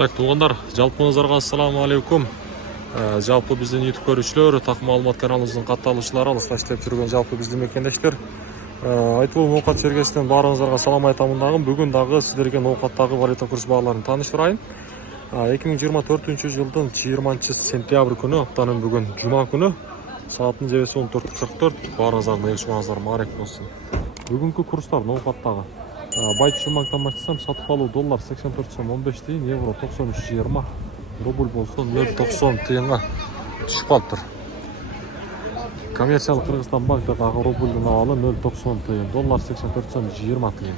Так, туғандар, жалпыңыздарга ассаламу алейкум. Жалпы биздин YouTube көрүүчүлөр, так маалымат каналыбыздын катталуучулары, алыста иштеп жүргөн жалпы биздин мекендештер. Айтуу ноокат сергесинен баарыңыздарга салам айтамын дагы. Бүгүн дагы сиздерге ноокаттагы валюта курс бааларын тааныштырайын. 2024 жылдын 20 сентябрь күнү, аптанын бүгүн жума күнү, сааттын жебеси 14:44. Баарыңыздардын ишмаңыздар маарек болсун. Бүгүнкү курстар ноокаттагы. Байчу банктан баштасам сатып алуу доллар 84 сом 15 тиын, евро 93.20, рубль болсо 0.90 тыйынга түшүп калыптыр. Коммерциялык Кыргызстан банкта дагы рубльдун абалы 0.90 тыйын, доллар 84 сом 20 тыйын.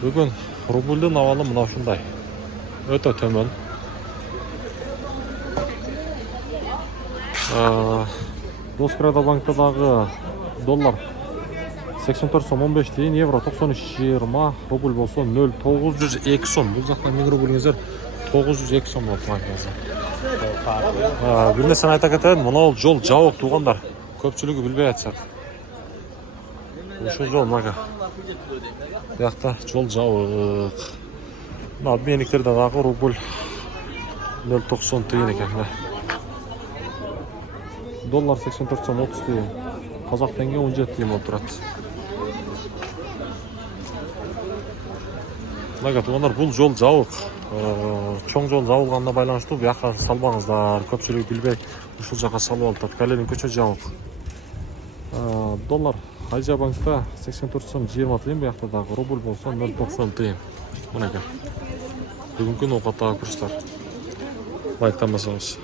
Бүгүн рубльдун абалы мына ушундай. Өтө төмөн. Доскрада банкта дагы доллар 84 сом 15 тиын, евро 93.20, рубль болсо 0.902 сом. Бул жакта 1000 рубльиңиздер 902 сом болуп калат. Бир нерсени айта кетейин, мына жол жабык туугандар. Көпчүлүгү билбей атышат. Ушул жол мага. Биякта жол жабык. Мына обменниктерде дагы рубль 0.90 тиын экен. Доллар 84 сом 30 тиын. Казак теңге 17 тиын болуп турат. Мага туугандар, бул жол жабык. Чоң жол жабылганына байланыштуу бияка салбаңыздар. Көпчүлүк билбей ушул жака салып алып, Калерин көчө жабык. Доллар Айжа банкта 84 сом 20 тиын, биякта дагы рубль болсо 0.90 тиын. Мына экен. Бүгүнкү ноокаттагы курстар. Лайктанбасаңыз.